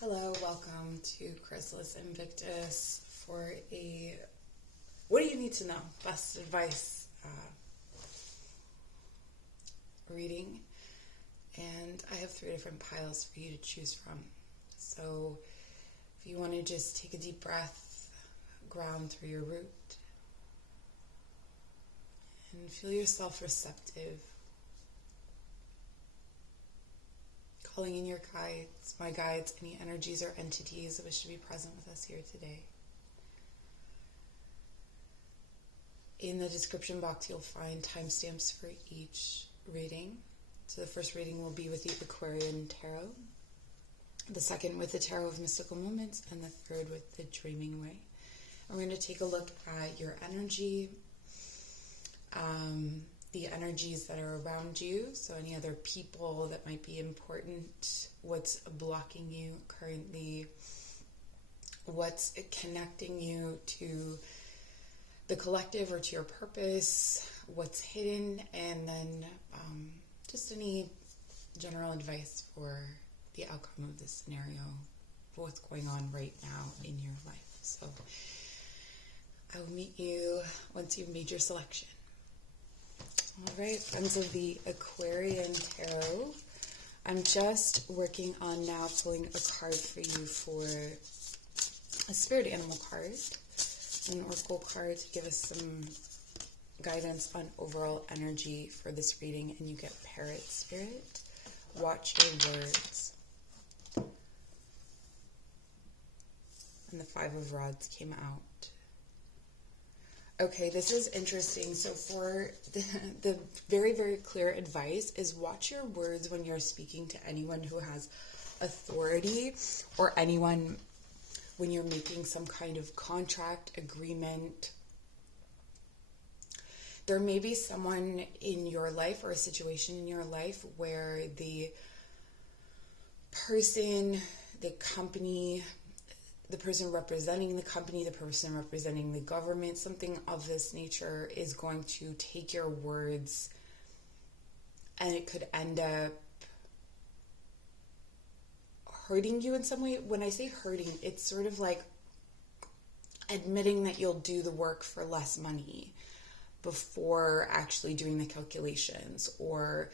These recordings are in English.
Hello, welcome to ChrysalisInvictus for a what do you need to know? Best advice reading. And I have 3 different piles for you to choose from. So if you want to just take a deep breath, ground through your root, and feel yourself receptive. Calling in your guides, my guides, any energies or entities that wish to be present with us here today. In the description box, you'll find timestamps for each reading. So the first reading will be with the Aquarian Tarot, the second with the Tarot of Mystical Moments, and the third with the Dreaming Way. And we're going to take a look at your energy, the energies that are around you, so any other people that might be important, what's blocking you currently, what's connecting you to the collective or to your purpose, what's hidden, and then just any general advice for the outcome of this scenario, for what's going on right now in your life. So I will meet you once you've made your selection. All right, friends of the Aquarian Tarot, I'm just working on now pulling a card for you for a spirit animal card, an oracle card to give us some guidance on overall energy for this reading, and you get Parrot Spirit. Watch your words. And the 5 of Rods came out. Okay, this is interesting. So for the very, very clear advice is watch your words when you're speaking to anyone who has authority, or anyone when you're making some kind of contract, agreement. There may be someone in your life or a situation in your life where the person, the company, the person representing the company, the person representing the government, something of this nature is going to take your words, and it could end up hurting you in some way. When I say hurting, it's sort of like admitting that you'll do the work for less money before actually doing the calculations, or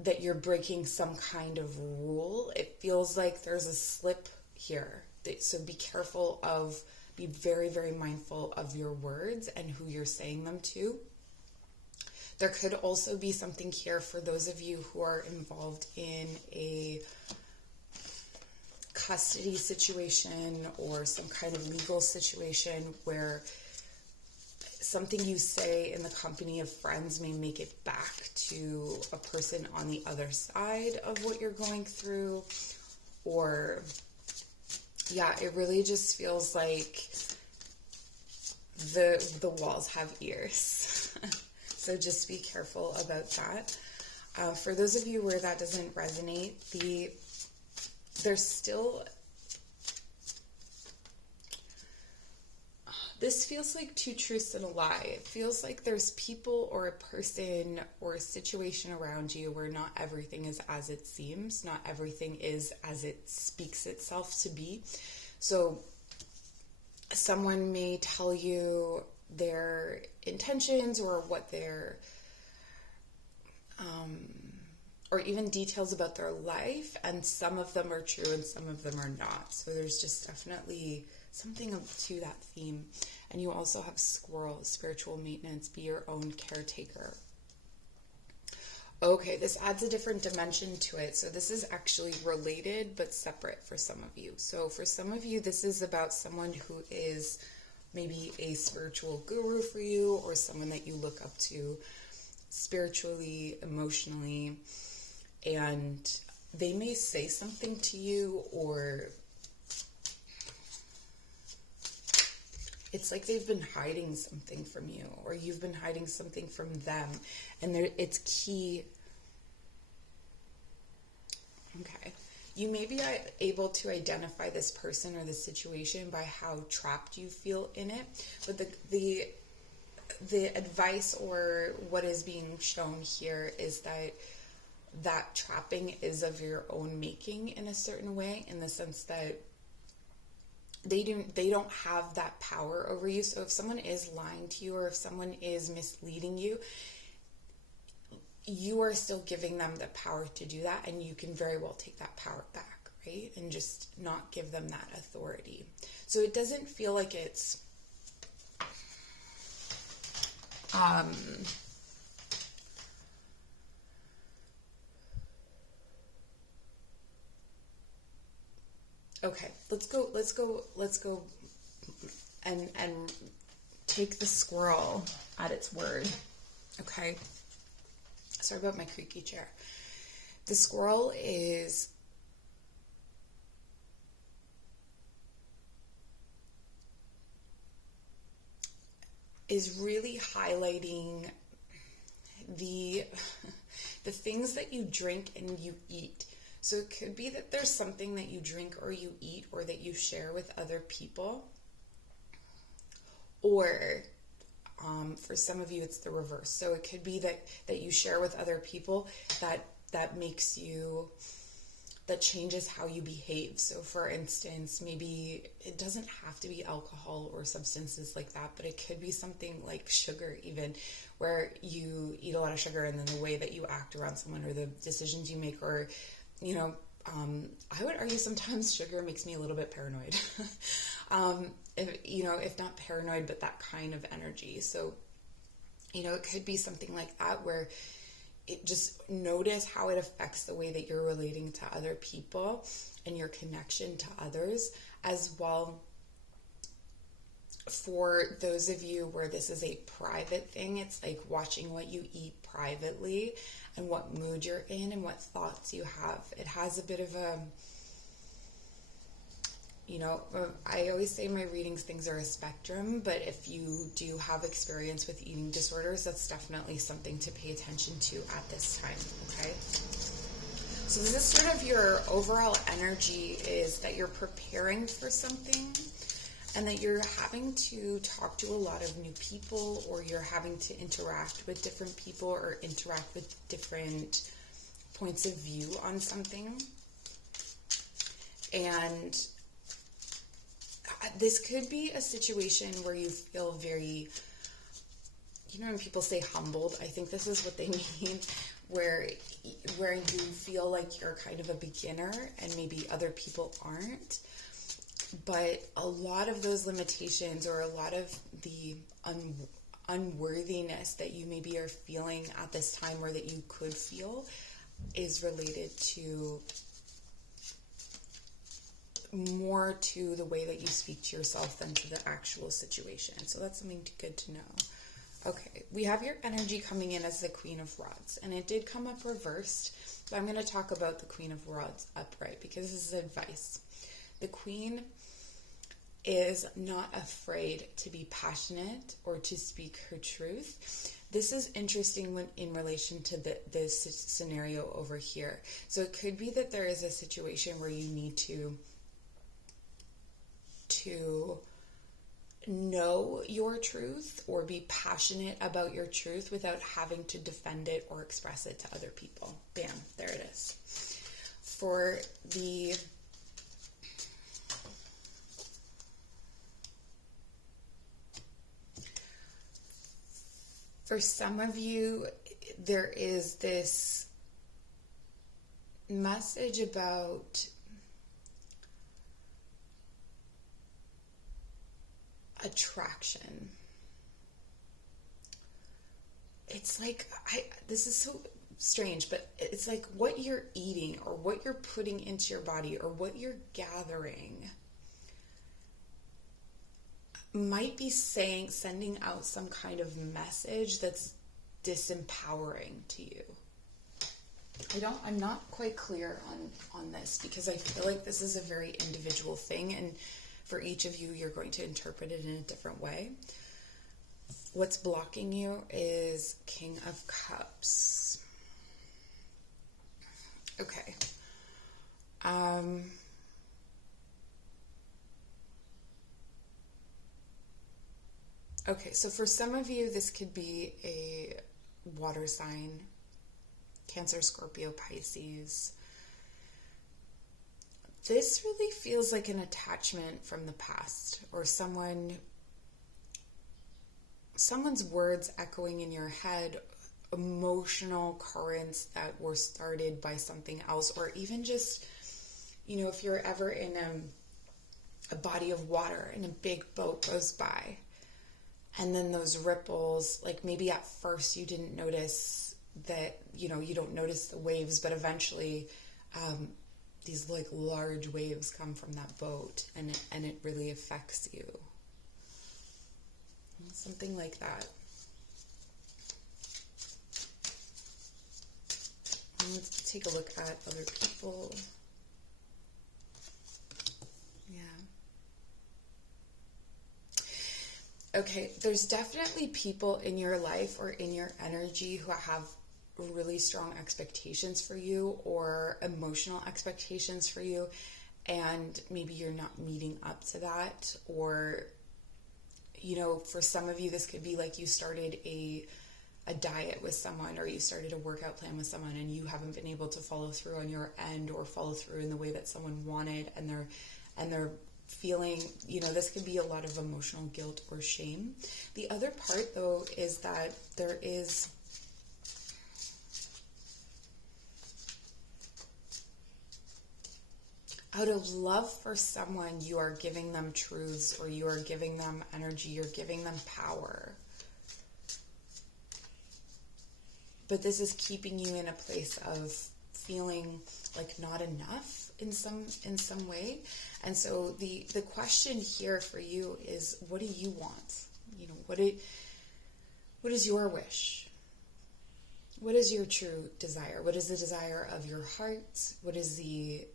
that you're breaking some kind of rule. It feels like there's a slip here. So be very, very mindful of your words and who you're saying them to. There could also be something here for those of you who are involved in a custody situation or some kind of legal situation where something you say in the company of friends may make it back to a person on the other side of what you're going through. Or, yeah, it really just feels like the walls have ears. So just be careful about that. For those of you where that doesn't resonate, there's still... This feels like 2 truths and a lie. It feels like there's people or a person or a situation around you where not everything is as it seems. Not everything is as it speaks itself to be. So someone may tell you their intentions or what their, or even details about their life, and some of them are true and some of them are not. So there's just definitely something to that theme. And you also have Squirrel, spiritual maintenance, be your own caretaker. Okay, this adds a different dimension to it. So this is actually related but separate for some of you. So for some of you, this is about someone who is maybe a spiritual guru for you, or someone that you look up to spiritually, emotionally, and they may say something to you, or it's like they've been hiding something from you, or you've been hiding something from them, and it's key. Okay. You may be able to identify this person or the situation by how trapped you feel in it, but the advice or what is being shown here is that that trapping is of your own making in a certain way, in the sense that they don't have that power over you. So if someone is lying to you, or if someone is misleading you, you are still giving them the power to do that, and you can very well take that power back, right? And just not give them that authority. So it doesn't feel like it's okay, let's go and take the squirrel at its word. Okay. Sorry about my creaky chair. The squirrel is really highlighting the things that you drink and you eat. So it could be that there's something that you drink or you eat or that you share with other people. Or for some of you, it's the reverse. So it could be that you share with other people that makes you, that changes how you behave. So for instance, maybe it doesn't have to be alcohol or substances like that, but it could be something like sugar even, where you eat a lot of sugar and then the way that you act around someone or the decisions you make, or, you know, I would argue sometimes sugar makes me a little bit paranoid. If not paranoid, but that kind of energy. So, it could be something like that, where it just notice how it affects the way that you're relating to other people and your connection to others as well. For those of you where this is a private thing, it's like watching what you eat privately and what mood you're in and what thoughts you have. It has a bit of a, I always say my readings, things are a spectrum, but if you do have experience with eating disorders, that's definitely something to pay attention to at this time, okay? So this is sort of your overall energy, is that you're preparing for something and that you're having to talk to a lot of new people, or you're having to interact with different people or interact with different points of view on something. And this could be a situation where you feel very, when people say humbled, I think this is what they mean, where you feel like you're kind of a beginner and maybe other people aren't. But a lot of those limitations, or a lot of the unworthiness that you maybe are feeling at this time, or that you could feel, is related to more to the way that you speak to yourself than to the actual situation. So that's something good to know. Okay, we have your energy coming in as the Queen of Rods, and it did come up reversed, but I'm going to talk about the Queen of Rods upright because this is advice. The Queen is not afraid to be passionate or to speak her truth. This is interesting when in relation to this scenario over here. So it could be that there is a situation where you need to know your truth or be passionate about your truth without having to defend it or express it to other people. Bam, there it is. For some of you, there is this message about attraction. It's like, this is so strange, but it's like what you're eating or what you're putting into your body or what you're gathering might be sending out some kind of message that's disempowering to you. I'm not quite clear on this, because I feel like this is a very individual thing, and for each of you, you're going to interpret it in a different way. What's blocking you is King of Cups. Okay. Okay, so for some of you, this could be a water sign, Cancer, Scorpio, Pisces. This really feels like an attachment from the past, or someone's words echoing in your head, emotional currents that were started by something else, or even just, if you're ever in a body of water and a big boat goes by, and then those ripples, like maybe at first you didn't notice that, you don't notice the waves, but eventually these like large waves come from that boat, and it really affects you. Something like that. Let's take a look at other people. Yeah. Okay, there's definitely people in your life or in your energy who have really strong expectations for you, or emotional expectations for you, and maybe you're not meeting up to that. Or, for some of you, this could be like you started a diet with someone, or you started a workout plan with someone, and you haven't been able to follow through on your end, or follow through in the way that someone wanted, and they're feeling, this could be a lot of emotional guilt or shame. The other part, though, is that there is out of love for someone, you are giving them truths, or you are giving them energy, you're giving them power. But this is keeping you in a place of feeling like not enough in some way. And so the question here for you is, what do you want? What is your wish? What is your true desire? What is the desire of your heart? What is the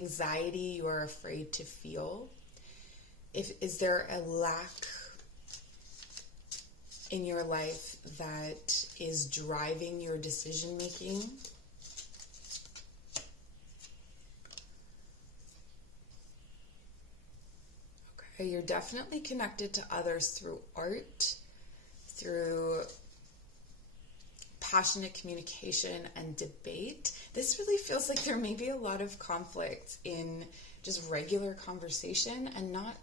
anxiety you are afraid to feel? Is there a lack in your life that is driving your decision making? Okay, you're definitely connected to others through art, through passionate communication and debate. This really feels like there may be a lot of conflict in just regular conversation, and not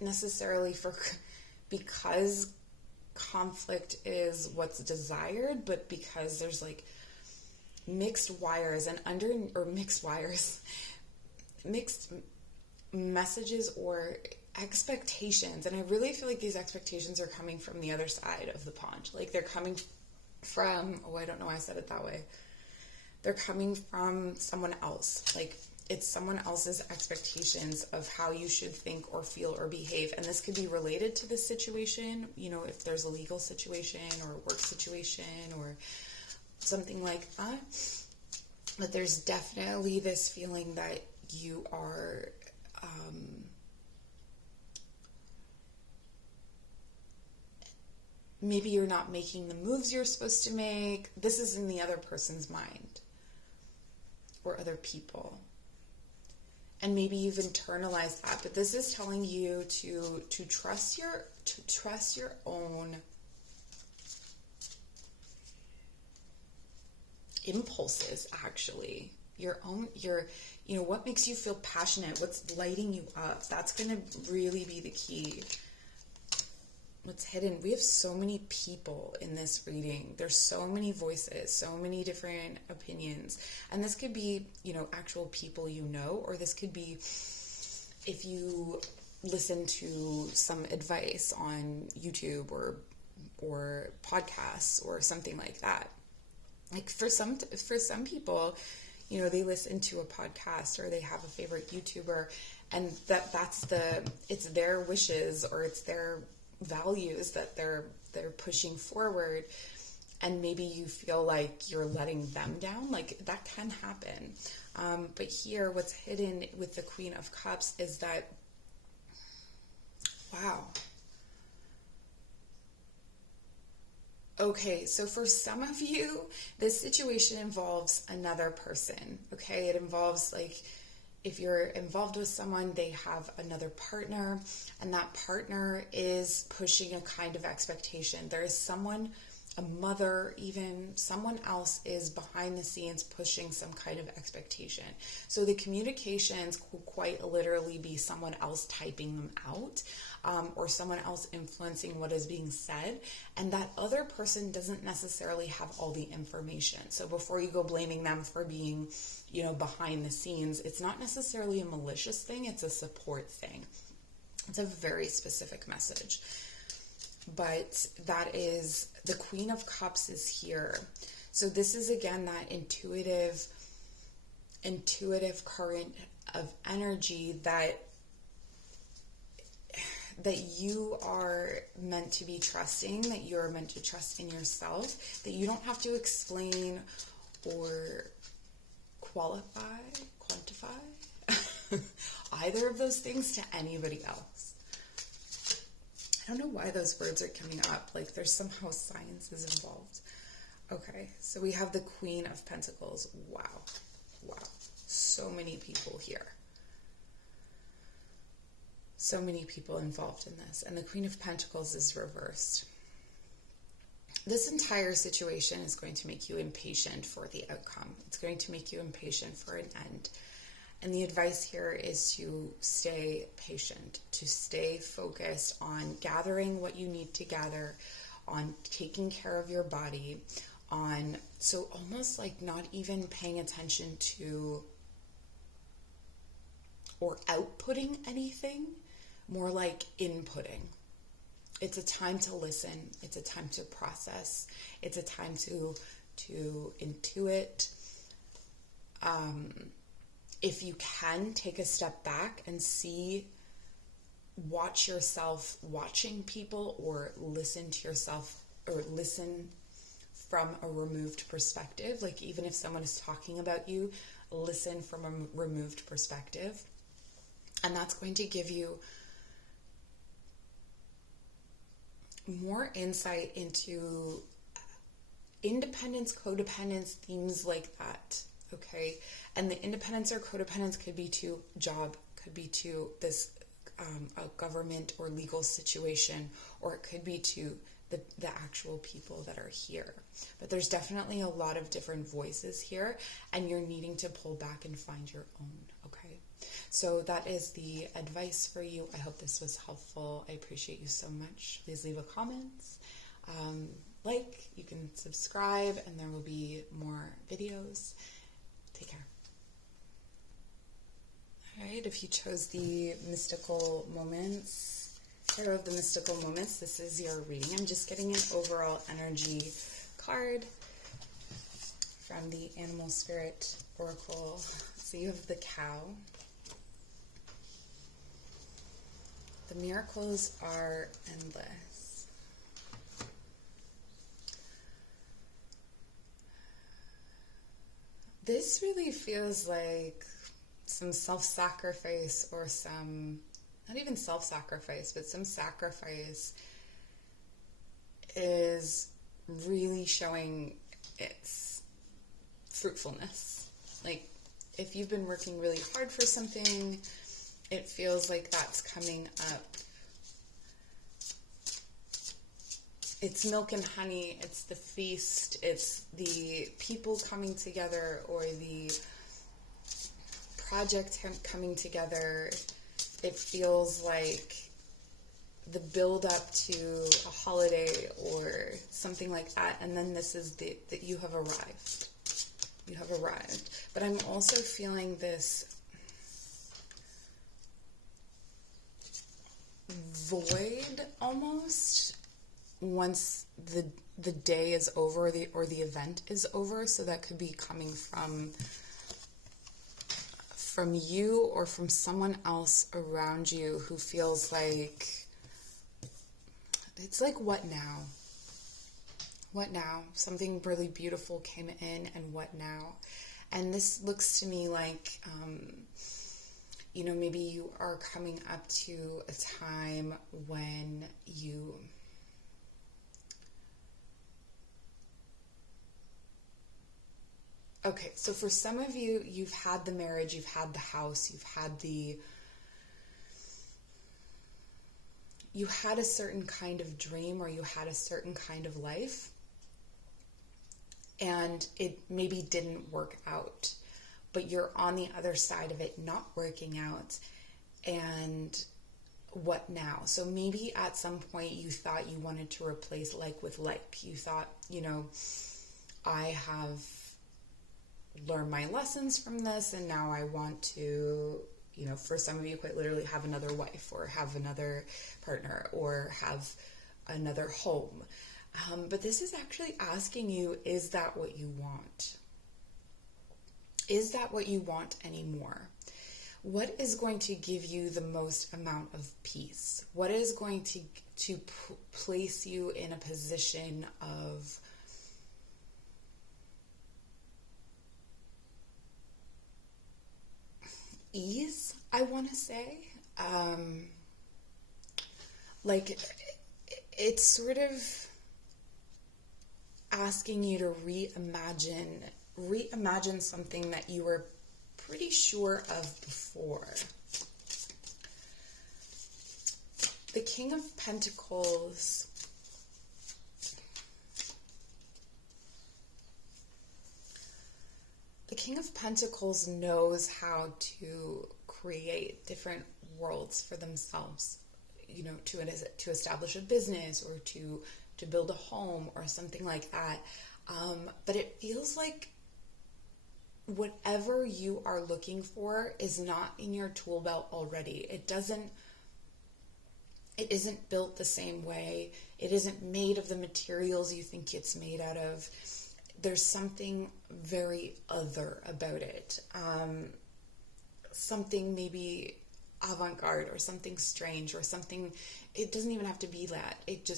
necessarily because conflict is what's desired, but because there's like mixed mixed messages or expectations. And I really feel like these expectations are coming from the other side of the pond. Like they're coming from, I don't know why I said it that way. They're coming from someone else. Like it's someone else's expectations of how you should think or feel or behave. And this could be related to this situation, if there's a legal situation or a work situation or something like that. But there's definitely this feeling that you are maybe you're not making the moves you're supposed to make. This is in the other person's mind or other people. And maybe you've internalized that, but this is telling you to trust your own impulses, actually. What makes you feel passionate, what's lighting you up. That's going to really be the key. What's hidden. We have so many people in this reading. There's so many voices, so many different opinions. And this could be, actual people or this could be if you listen to some advice on YouTube or podcasts or something like that. Like for some people, they listen to a podcast or they have a favorite YouTuber, and it's their wishes or it's their values that they're pushing forward, and maybe you feel like you're letting them down. Like that can happen. But here, what's hidden with the Queen of Cups is that, wow. Okay, so for some of you, this situation involves another person, okay? It involves if you're involved with someone, they have another partner, and that partner is pushing a kind of expectation. There is someone, a mother, even someone else is behind the scenes pushing some kind of expectation. So the communications could quite literally be someone else typing them out, or someone else influencing what is being said, and that other person doesn't necessarily have all the information. So before you go blaming them for being, behind the scenes, it's not necessarily a malicious thing, it's a support thing. It's a very specific message. But that is, the Queen of Cups is here. So this is again that intuitive current of energy that you are meant to be trusting, that you're meant to trust in yourself, that you don't have to explain or quantify either of those things to anybody else. I don't know why those words are coming up, like there's somehow science is involved. Okay, so we have the Queen of Pentacles. Wow. So many people here. So many people involved in this. And the Queen of Pentacles is reversed. This entire situation is going to make you impatient for the outcome. It's going to make you impatient for an end. And the advice here is to stay patient, to stay focused on gathering what you need to gather, on taking care of your body, so almost like not even paying attention to or outputting anything, more like inputting. It's a time to listen. It's a time to process. It's a time to intuit. If you can, take a step back and watch yourself watching people, or listen to yourself, or listen from a removed perspective. Like even if someone is talking about you, listen from a removed perspective. And that's going to give you more insight into independence, codependence, themes like that. Okay. And the independence or codependence could be to job, could be to this a government or legal situation, or it could be to the actual people that are here. But there's definitely a lot of different voices here, and you're needing to pull back and find your own. Okay. So that is the advice for you. I hope this was helpful. I appreciate you so much. Please leave a comment. You can subscribe, and there will be more videos. Take care. All right, if you chose the Mystical Moments, Tarot of the Mystical Moments, this is your reading. I'm just getting an overall energy card from the Animal Spirit Oracle. So you have the Cow. The miracles are endless. This really feels like some self-sacrifice, or some, not even self-sacrifice, but some sacrifice is really showing its fruitfulness. Like if you've been working really hard for something, it feels like that's coming up. It's milk and honey, it's the feast, it's the people coming together, or the project coming together. It feels like the build up to a holiday or something like that, and then this is that you have arrived. You have arrived. But I'm also feeling this void almost once the day is over, or the event is over. So that could be coming from you, or from someone else around you who feels like it's like, what now? What now? Something really beautiful came in, and what now? And this looks to me like maybe you are coming up to a time when you Okay, so for some of you, you've had the marriage, you've had the house, you had a certain kind of dream, or you had a certain kind of life, and it maybe didn't work out, but you're on the other side of it not working out, and what now? So maybe at some point you thought you wanted to replace like with like. You thought, I have learned my lessons from this, and now I want to, for some of you, quite literally have another wife, or have another partner, or have another home. But this is actually asking you, is that what you want? Is that what you want anymore? What is going to give you the most amount of peace? What is going to place you in a position of ease, I want to say? Like, it's sort of asking you to reimagine something that you were pretty sure of before. The King of Pentacles. The King of Pentacles knows how to create different worlds for themselves, to establish a business, or to build a home, or something like that. But it feels like whatever you are looking for is not in your tool belt already. It isn't built the same way. It isn't made of the materials you think it's made out of. There's something very other about it. Something maybe avant-garde, or something strange, or something. It doesn't even have to be that. It's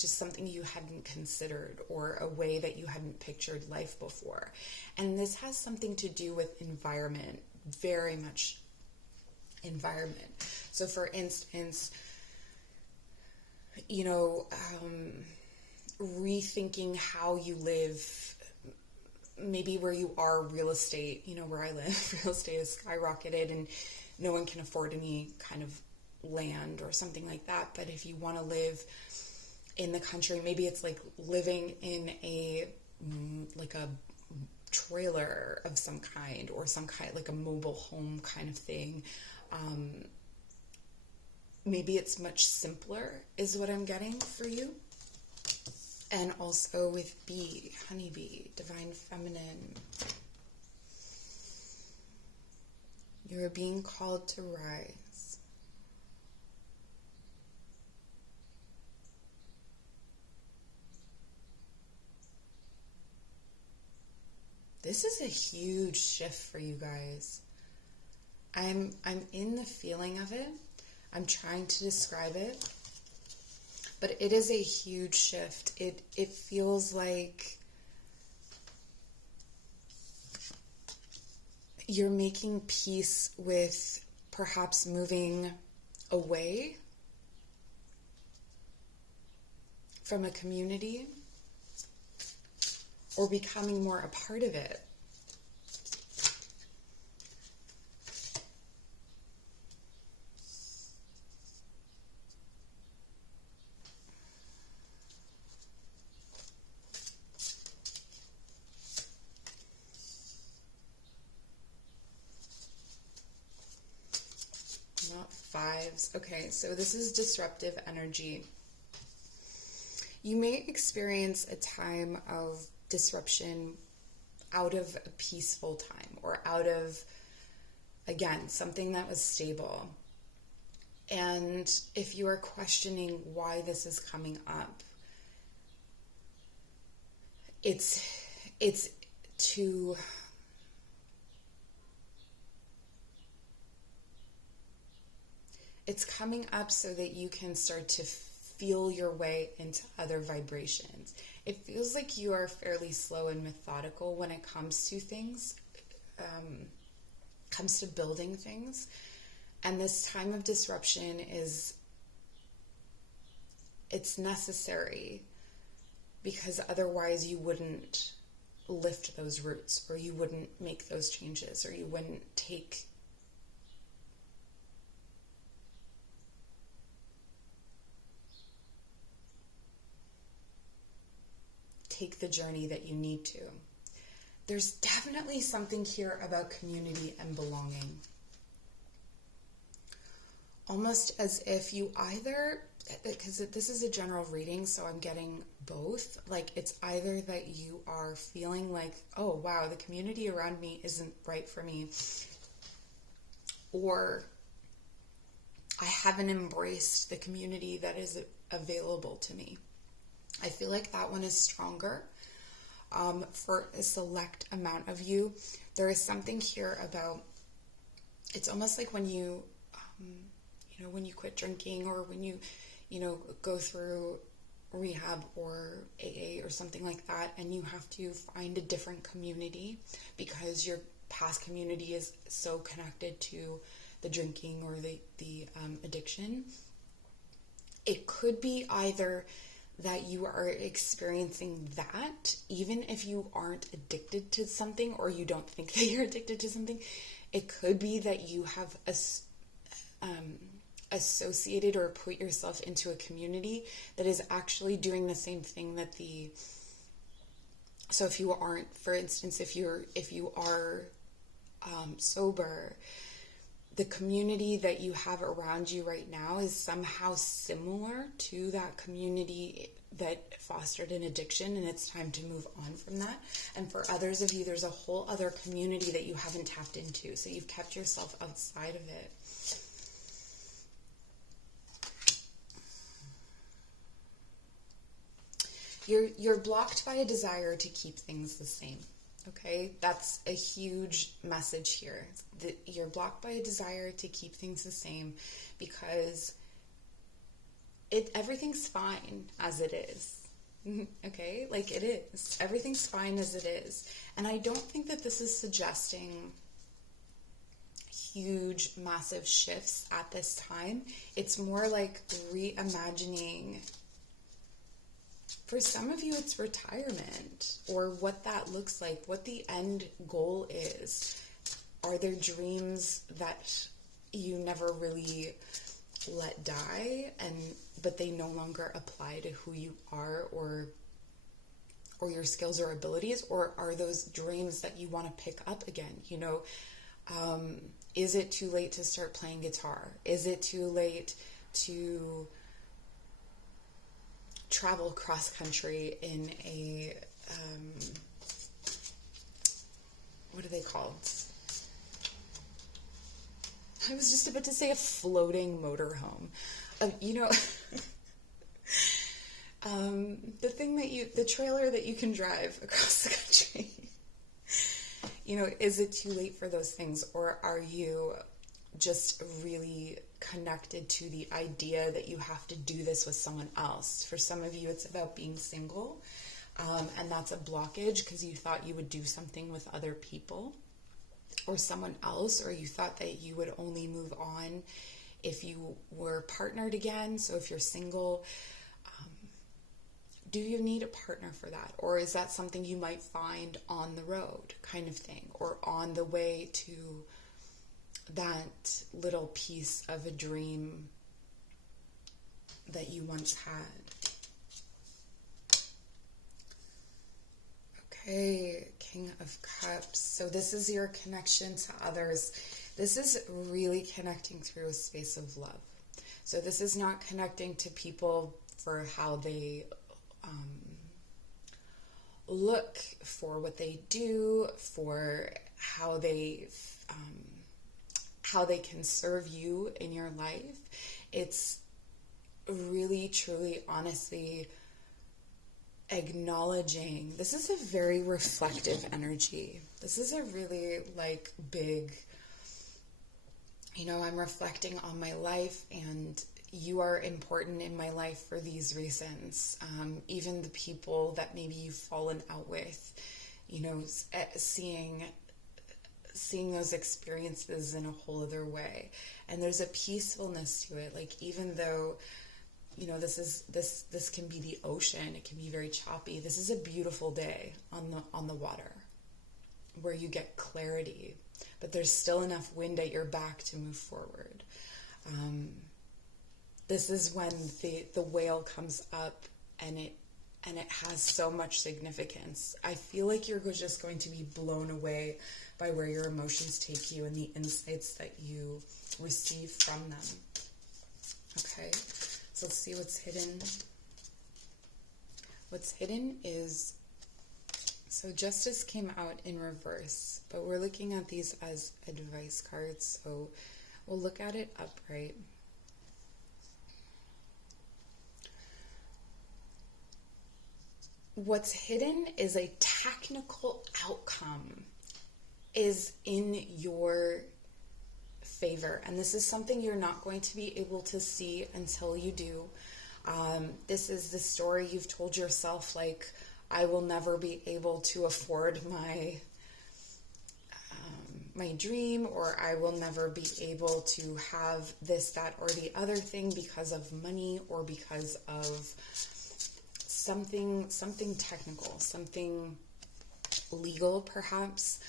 just something you hadn't considered, or a way that you hadn't pictured life before. And this has something to do with environment, very much environment. So for instance, rethinking how you live, maybe where you are, real estate, where I live, real estate has skyrocketed and no one can afford any kind of land or something like that. But if you want to live in the country, maybe it's like living in a trailer of some kind, or some kind, like a mobile home kind of thing. Maybe it's much simpler, is what I'm getting for you. And also with bee, honeybee, divine feminine. You are being called to rise. This is a huge shift for you guys. I'm in the feeling of it. I'm trying to describe it. But it is a huge shift. It feels like you're making peace with perhaps moving away from a community, or becoming more a part of it. Not fives. Okay, so this is disruptive energy. You may experience a time of disruption out of a peaceful time, or out of, again, something that was stable. And if you are questioning why this is coming up, it's coming up so that you can start to feel your way into other vibrations. It feels like you are fairly slow and methodical when it comes to things, comes to building things. And this time of disruption it's necessary, because otherwise you wouldn't lift those roots, or you wouldn't make those changes, or you wouldn't take the journey that you need to. There's definitely something here about community and belonging. Almost as if you either, because this is a general reading, so I'm getting both. Like, it's either that you are feeling like, oh wow, the community around me isn't right for me, or I haven't embraced the community that is available to me. I feel like that one is stronger. For a select amount of you, there is something here about, it's almost like when you, when you quit drinking, or when you, go through rehab or AA or something like that, and you have to find a different community because your past community is so connected to the drinking or the addiction. It could be either that you are experiencing that, even if you aren't addicted to something, or you don't think that you're addicted to something. It could be that you have associated or put yourself into a community that is actually doing the same thing that so if you aren't, for instance, if you are sober, the community that you have around you right now is somehow similar to that community that fostered an addiction, and it's time to move on from that. And for others of you, there's a whole other community that you haven't tapped into, so you've kept yourself outside of it. You're blocked by a desire to keep things the same. Okay, that's a huge message here. You're blocked by a desire to keep things the same because everything's fine as it is. Okay, like it is. Everything's fine as it is. And I don't think that this is suggesting huge, massive shifts at this time. It's more like reimagining. For some of you, it's retirement, or what that looks like, what the end goal is. Are there dreams that you never really let die, but they no longer apply to who you are or your skills or abilities? Or are those dreams that you want to pick up again? Is it too late to start playing guitar? Is it too late to travel cross country in a what are they called? I was just about to say a floating motorhome. The trailer that you can drive across the country. Is it too late for those things, or are you just really connected to the idea that you have to do this with someone else? For some of you, it's about being single, and that's a blockage because you thought you would do something with other people or someone else, or you thought that you would only move on if you were partnered again. So if you're single, do you need a partner for that? Or is that something you might find on the road kind of thing, or on the way to that little piece of a dream that you once had? Okay, King of Cups. So this is your connection to others. This is really connecting through a space of love. So this is not connecting to people for how they look, for what they do, for how they can serve you in your life. It's really, truly, honestly acknowledging. This is a very reflective energy. This is a really big, I'm reflecting on my life, and you are important in my life for these reasons. Even the people that maybe you've fallen out with, seeing those experiences in a whole other way. And there's a peacefulness to it. Even though you know, this can be the ocean. It can be very choppy. This is a beautiful day on the water where you get clarity, but there's still enough wind at your back to move forward. This is when the whale comes up, and it has so much significance. I feel like you're just going to be blown away by where your emotions take you and the insights that you receive from them. Okay, so let's see what's hidden. What's hidden is, so Justice came out in reverse, but we're looking at these as advice cards, so we'll look at it upright. What's hidden is a technical outcome is in your favor. And this is something you're not going to be able to see until you do. This is the story you've told yourself, like, I will never be able to afford my dream, or I will never be able to have this, that, or the other thing because of money, or because of something technical, something legal, perhaps.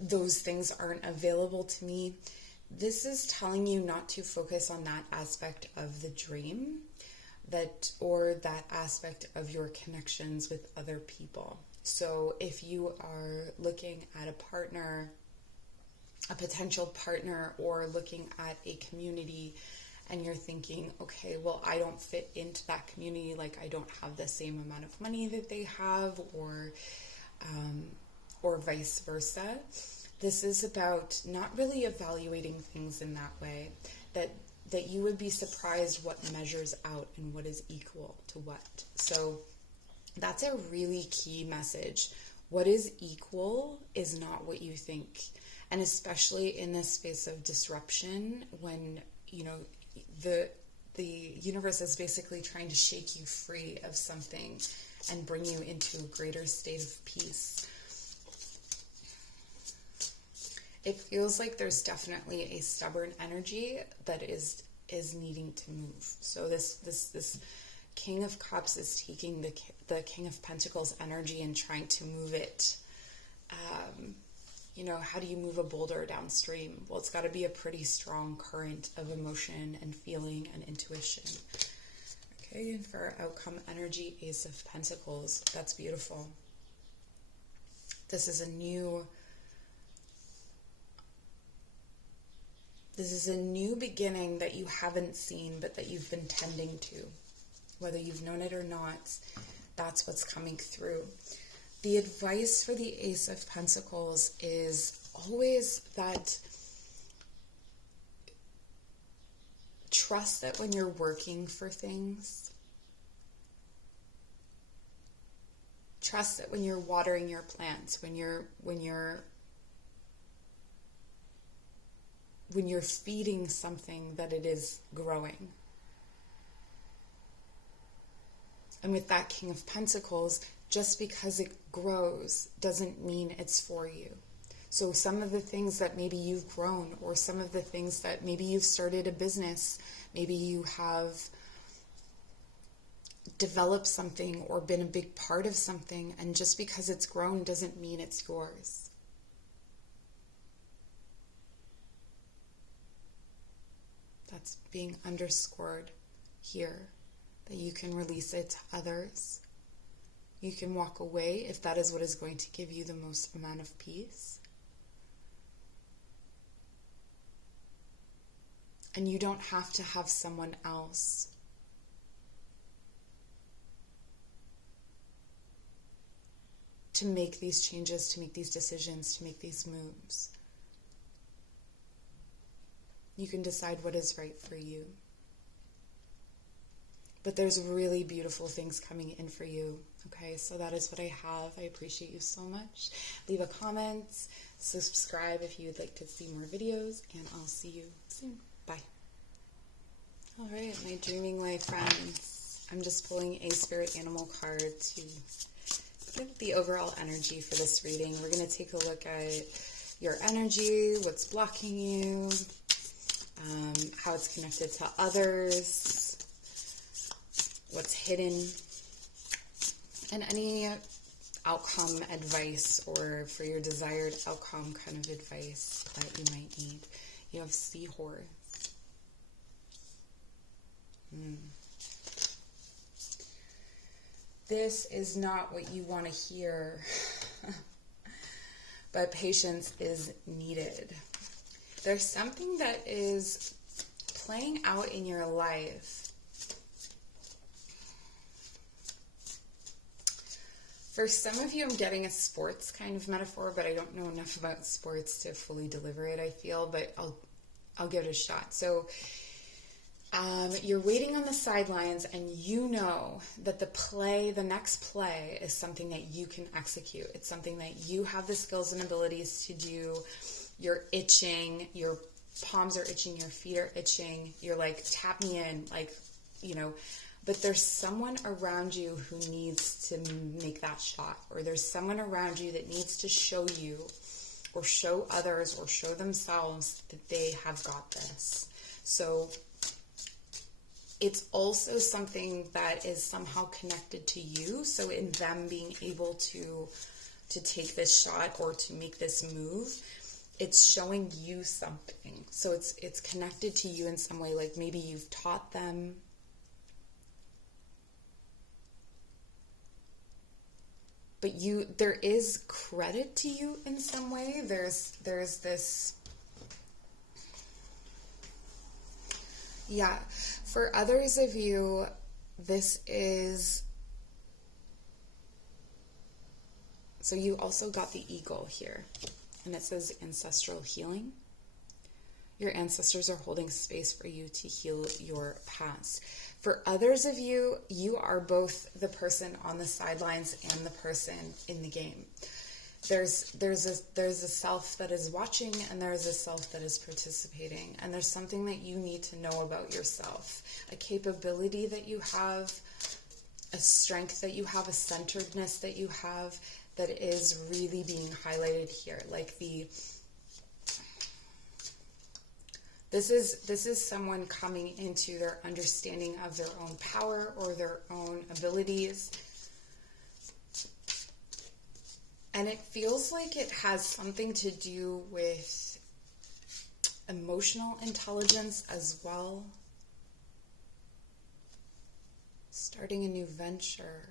Those things aren't available to me. This is telling you not to focus on that aspect of the dream, or that aspect of your connections with other people. So if you are looking at a partner, a potential partner, or looking at a community, and you're thinking, okay, well, I don't fit into that community, like I don't have the same amount of money that they have, or vice versa. This is about not really evaluating things in that way, that you would be surprised what measures out and what is equal to what. So that's a really key message. What is equal is not what you think. And especially in this space of disruption, when, you know, the universe is basically trying to shake you free of something and bring you into a greater state of peace. It feels like there's definitely a stubborn energy that is needing to move. So this King of Cups is taking the King of Pentacles energy and trying to move it. You know, how do you move a boulder downstream? Well, it's got to be a pretty strong current of emotion and feeling and intuition. Okay, and for our outcome energy, Ace of Pentacles. That's beautiful. This is a new beginning that you haven't seen, but that you've been tending to. Whether you've known it or not, that's what's coming through. The advice for the Ace of Pentacles is always that trust that when you're working for things, trust that when you're watering your plants, when you're feeding something, that it is growing. And with that King of Pentacles, just because it grows doesn't mean it's for you. So some of the things that maybe you've grown, or some of the things that maybe you've started a business, maybe you have developed something or been a big part of something, and just because it's grown doesn't mean it's yours. That's being underscored here, that you can release it to others. You can walk away if that is what is going to give you the most amount of peace. And you don't have to have someone else to make these changes, to make these decisions, to make these moves. You can decide what is right for you. But there's really beautiful things coming in for you. Okay, so that is what I have. I appreciate you so much. Leave a comment, subscribe if you would like to see more videos, and I'll see you soon. Bye. All right, my dreaming life friends. I'm just pulling a spirit animal card to give the overall energy for this reading. We're going to take a look at your energy, what's blocking you, how it's connected to others, what's hidden, and any outcome advice or for your desired outcome kind of advice that you might need. You have Seahorse. This is not what you want to hear, but patience is needed. There's something that is playing out in your life. For some of you, I'm getting a sports kind of metaphor, but I don't know enough about sports to fully deliver it, I feel, but I'll give it a shot. So you're waiting on the sidelines and you know that the next play is something that you can execute. It's something that you have the skills and abilities to do. You're itching, your palms are itching, your feet are itching. You're like, tap me in, like, you know, but there's someone around you who needs to make that shot, or there's someone around you that needs to show you or show others or show themselves that they have got this. So it's also something that is somehow connected to you. So in them being able to take this shot or to make this move, it's showing you something. So it's connected to you in some way, like maybe you've taught them. But there is credit to you in some way. There's this, yeah. For others of you, this is, so you also got the eagle here, and it says ancestral healing. Your ancestors are holding space for you to heal your past. For others of you, you are both the person on the sidelines and the person in the game. There's a self that is watching, and there's a self that is participating, and there's something that you need to know about yourself, a capability that you have, a strength that you have, a centeredness that you have that is really being highlighted here. Like this is someone coming into their understanding of their own power or their own abilities. And it feels like it has something to do with emotional intelligence as well. Starting a new venture.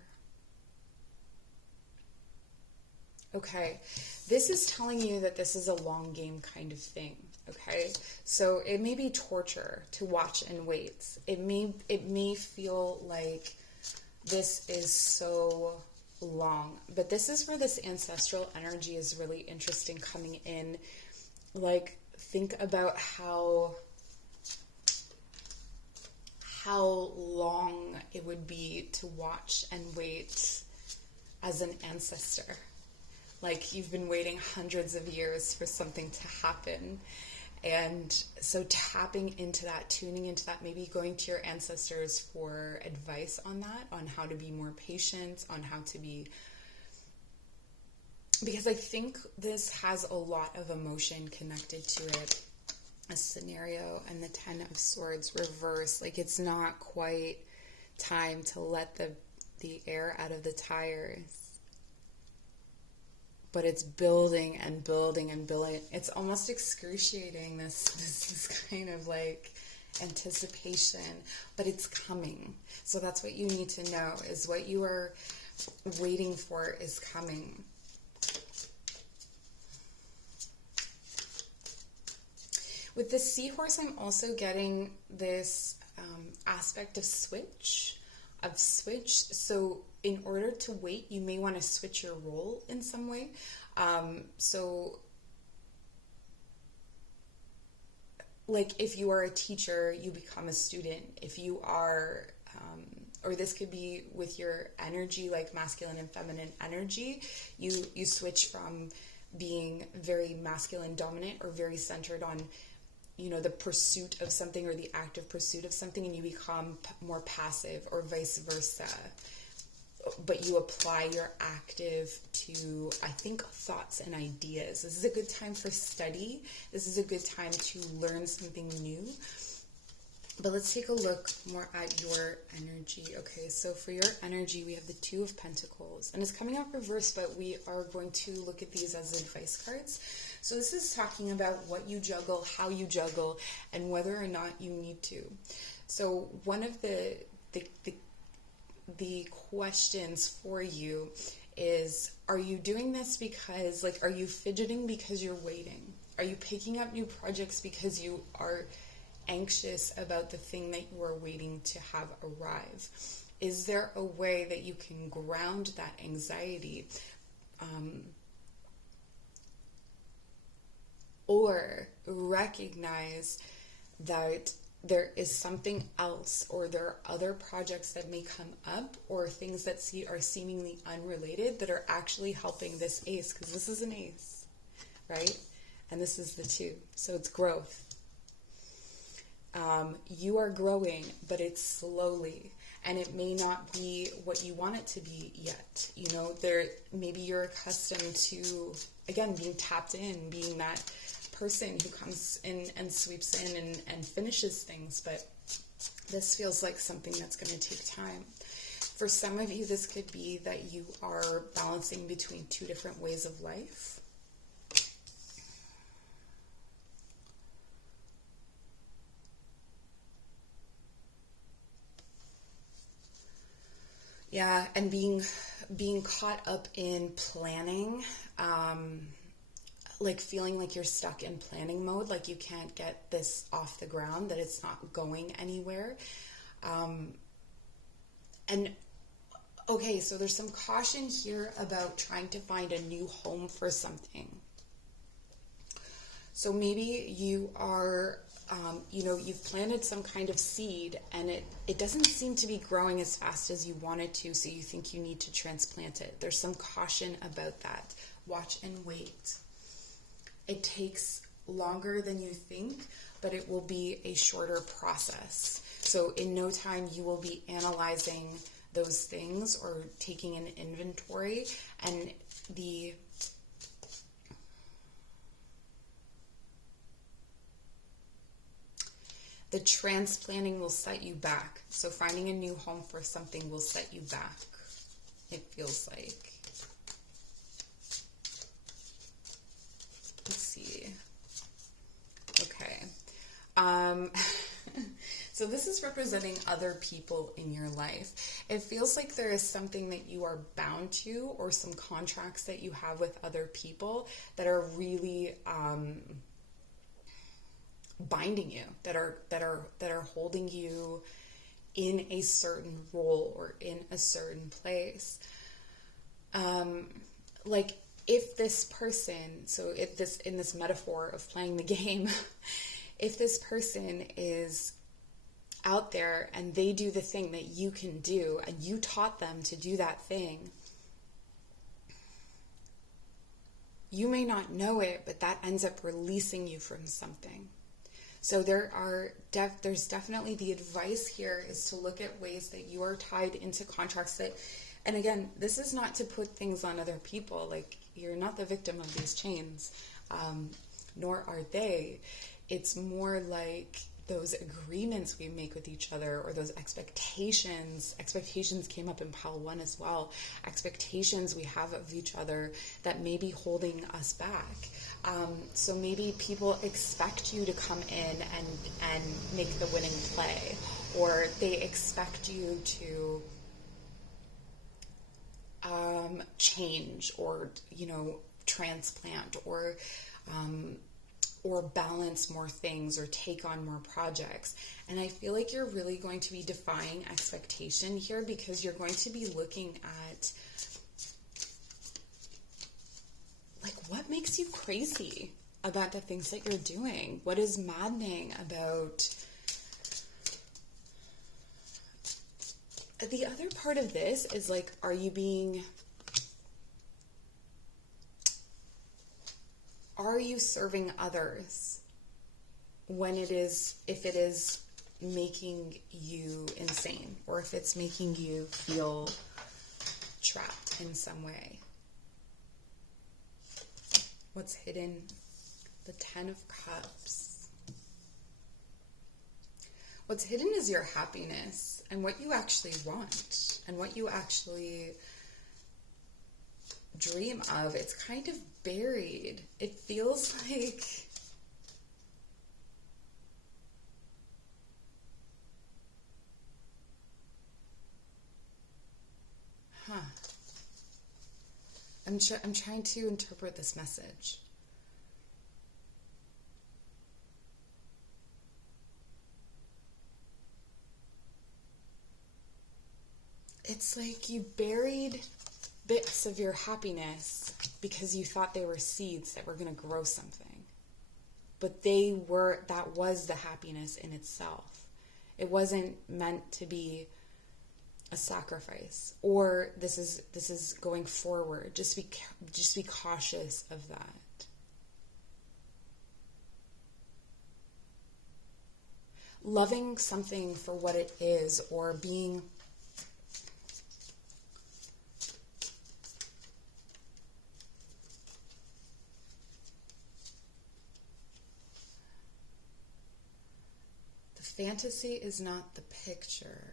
Okay, this is telling you that this is a long game kind of thing. Okay, so it may be torture to watch and wait. It may feel like this is so long, but this is where this ancestral energy is really interesting coming in. Like, think about how long it would be to watch and wait as an ancestor. Like, you've been waiting hundreds of years for something to happen. And so tapping into that, tuning into that, maybe going to your ancestors for advice on that, on how to be more patient, on how to be, because I think this has a lot of emotion connected to it. A scenario and the Ten of Swords reverse, like it's not quite time to let the air out of the tires. But it's building and building and building. It's almost excruciating, this kind of like anticipation, but it's coming. So that's what you need to know, is what you are waiting for is coming. With the seahorse, I'm also getting this aspect of switch. So in order to wait, you may want to switch your role in some way. So like if you are a teacher, you become a student. If you are, or this could be with your energy, like masculine and feminine energy, you switch from being very masculine dominant or very centered on, you know, the pursuit of something or the active pursuit of something, and you become more passive, or vice versa. but you apply your active to, I think, thoughts and ideas. This is a good time for study. This is a good time to learn something new. But let's take a look more at your energy. Okay, so for your energy, we have the Two of Pentacles. And it's coming out reversed, but we are going to look at these as advice cards. So this is talking about what you juggle, how you juggle, and whether or not you need to. So one of the questions for you is, are you doing this because, like, are you fidgeting because you're waiting? Are you picking up new projects because you are anxious about the thing that you are waiting to have arrive? Is there a way that you can ground that anxiety, or recognize that there is something else, or there are other projects that may come up, or things that are seemingly unrelated that are actually helping this ace, because this is an ace, right? And this is the two, so it's growth. You are growing, but it's slowly, and it may not be what you want it to be yet. You know, maybe you're accustomed to, again, being tapped in, being that person who comes in and sweeps in and finishes things, but this feels like something that's going to take time. For some of you, this could be that you are balancing between two different ways of life. Yeah, and being caught up in planning, like feeling like you're stuck in planning mode, like you can't get this off the ground, that it's not going anywhere. And okay, so there's some caution here about trying to find a new home for something. So maybe you are, you've planted some kind of seed and it doesn't seem to be growing as fast as you want it to, so you think you need to transplant it. There's some caution about that. Watch and wait. It takes longer than you think, but it will be a shorter process. So in no time, you will be analyzing those things or taking an inventory, and the transplanting will set you back. So finding a new home for something will set you back, it feels like. Let's see. Okay. So this is representing other people in your life. It feels like there is something that you are bound to, or some contracts that you have with other people that are really binding you, that are holding you in a certain role or in a certain place. Like if this person, so if this, in this metaphor of playing the game, if this person is out there and they do the thing that you can do and you taught them to do that thing, you may not know it, but that ends up releasing you from something. So there's definitely, the advice here is to look at ways that you are tied into contracts that, and again, this is not to put things on other people. Like, you're not the victim of these chains, nor are they. It's more like those agreements we make with each other, or those expectations. Expectations came up in pile 1 as well. Expectations we have of each other that may be holding us back. So maybe people expect you to come in and make the winning play, or they expect you to change, or transplant, or balance more things, or take on more projects. And I feel like you're really going to be defying expectation here, because you're going to be looking at, like, what makes you crazy about the things that you're doing? What is maddening about... The other part of this is, like, are you serving others if it is making you insane, or if it's making you feel trapped in some way. What's hidden? The Ten of Cups. What's hidden is your happiness and what you actually want and what you actually dream of. It's kind of buried. It feels like I'm trying to interpret this message. It's like you buried bits of your happiness because you thought they were seeds that were going to grow something. But that was the happiness in itself. It wasn't meant to be a sacrifice, or this is going forward. Just be cautious of that. Loving something for what it is, or being the fantasy is not the picture.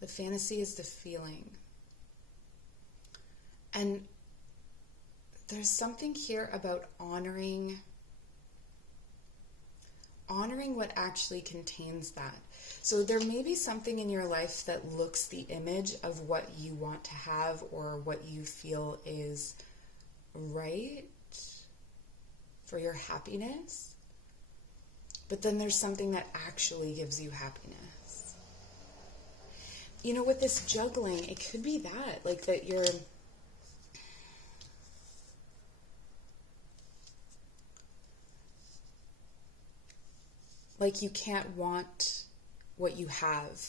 The fantasy is the feeling. And there's something here about honoring what actually contains that. So there may be something in your life that looks the image of what you want to have or what you feel is right for your happiness. But then there's something that actually gives you happiness. You know, with this juggling, it could be that, like that you're like you can't want what you have,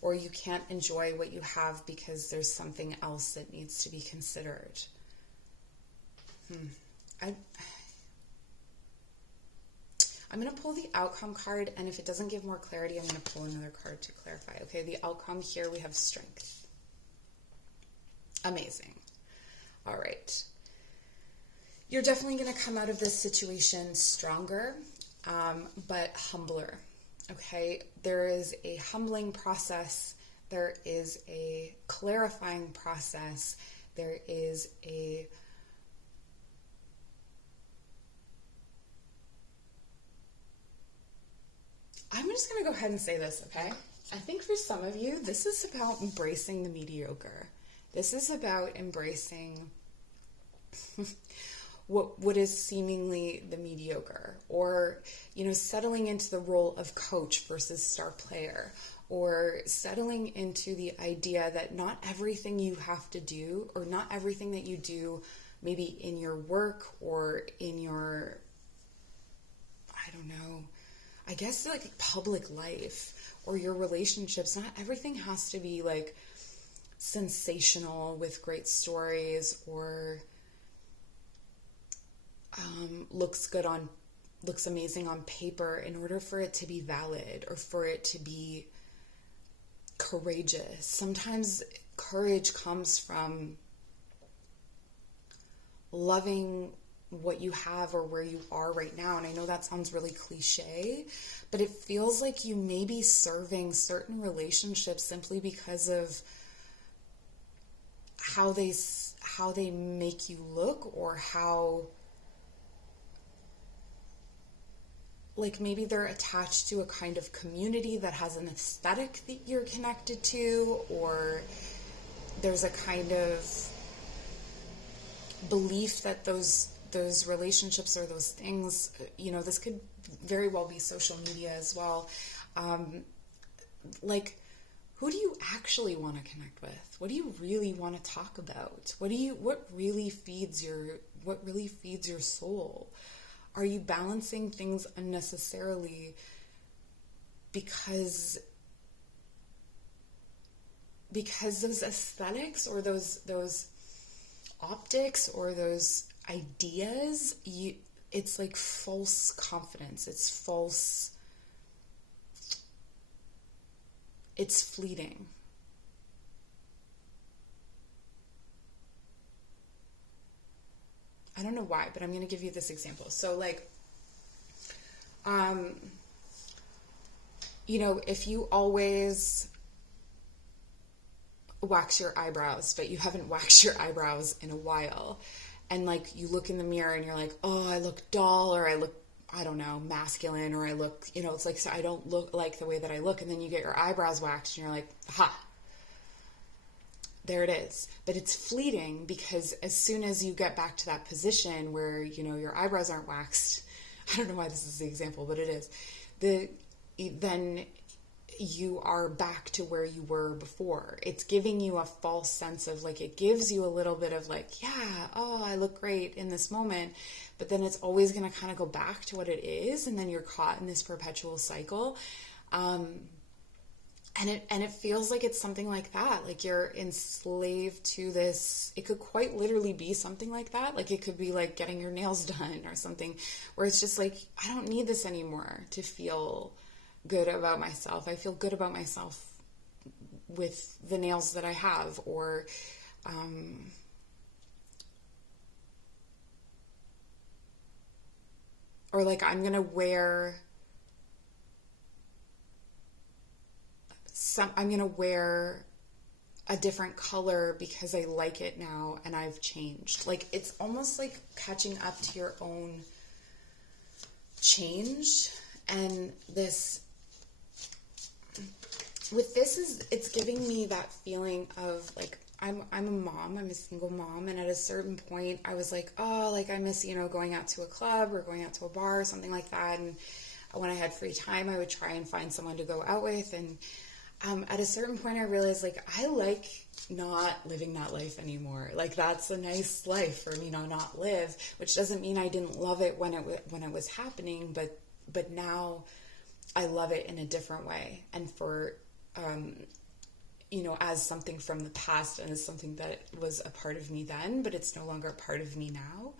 or you can't enjoy what you have because there's something else that needs to be considered. I'm going to pull the outcome card, and if it doesn't give more clarity, I'm going to pull another card to clarify. Okay, the outcome here, we have strength. Amazing. All right. You're definitely going to come out of this situation stronger, but humbler. Okay, there is a humbling process. There is a clarifying process. There is a I'm just going to go ahead and say this, okay? I think for some of you, this is about embracing the mediocre. This is about embracing what is seemingly the mediocre, or, you know, settling into the role of coach versus star player, or settling into the idea that not everything you have to do, or not everything that you do, maybe in your work or in your, I don't know, I guess like public life or your relationships, not everything has to be like sensational with great stories or looks amazing on paper in order for it to be valid or for it to be courageous. Sometimes courage comes from loving what you have or where you are right now. And I know that sounds really cliche, but it feels like you may be serving certain relationships simply because of how they make you look, or how, like, maybe they're attached to a kind of community that has an aesthetic that you're connected to, or there's a kind of belief that those relationships or those things, you know, this could very well be social media as well. Like, who do you actually want to connect with? What do you really want to talk about? What really feeds your soul? Are you balancing things unnecessarily because those aesthetics or those optics or those ideas, it's like false confidence. It's fleeting. I don't know why, but I'm going to give you this example. So like, you know, if you always wax your eyebrows, but you haven't waxed your eyebrows in a while, and like you look in the mirror and you're like, oh, I look dull, or I look, I don't know, masculine, or I look, you know, it's like, so I don't look like the way that I look. And then you get your eyebrows waxed and you're like, aha, there it is. But it's fleeting, because as soon as you get back to that position where, you know, your eyebrows aren't waxed, I don't know why this is the example, but it is, then you are back to where you were before. It's giving you a false sense of like, it gives you a little bit of like, yeah, oh, I look great in this moment, but then it's always going to kind of go back to what it is. And then you're caught in this perpetual cycle. And it feels like it's something like that. Like you're enslaved to this. It could quite literally be something like that. Like it could be like getting your nails done or something, where it's just like, I don't need this anymore to feel good about myself. I feel good about myself with the nails that I have, or like I'm gonna wear a different color because I like it now and I've changed. Like it's almost like catching up to your own change. And this, with this, is it's giving me that feeling of like, I'm a mom, I'm a single mom, and at a certain point I was like, oh, like I miss, you know, going out to a club or going out to a bar or something like that. And when I had free time, I would try and find someone to go out with. And at a certain point I realized like, I like not living that life anymore. Like that's a nice life for me to not live, which doesn't mean I didn't love it when it was happening, but now I love it in a different way. And for, you know, as something from the past and as something that was a part of me then, but it's no longer a part of me now.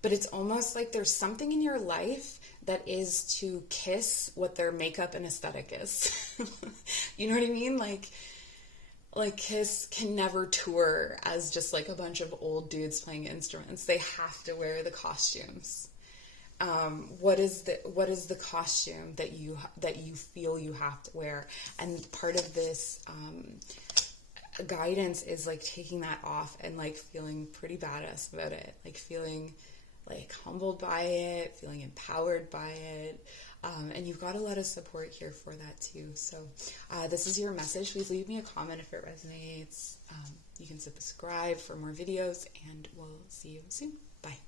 But it's almost like there's something in your life that is to kiss what their makeup and aesthetic is. You know what I mean? Like Kiss can never tour as just like a bunch of old dudes playing instruments. They have to wear the costumes. What is the costume that you feel you have to wear? And part of this guidance is like taking that off and like feeling pretty badass about it, like feeling like humbled by it, feeling empowered by it. And you've got a lot of support here for that too. So this is your message. Please leave me a comment if it resonates. You can subscribe for more videos, and we'll see you soon. Bye.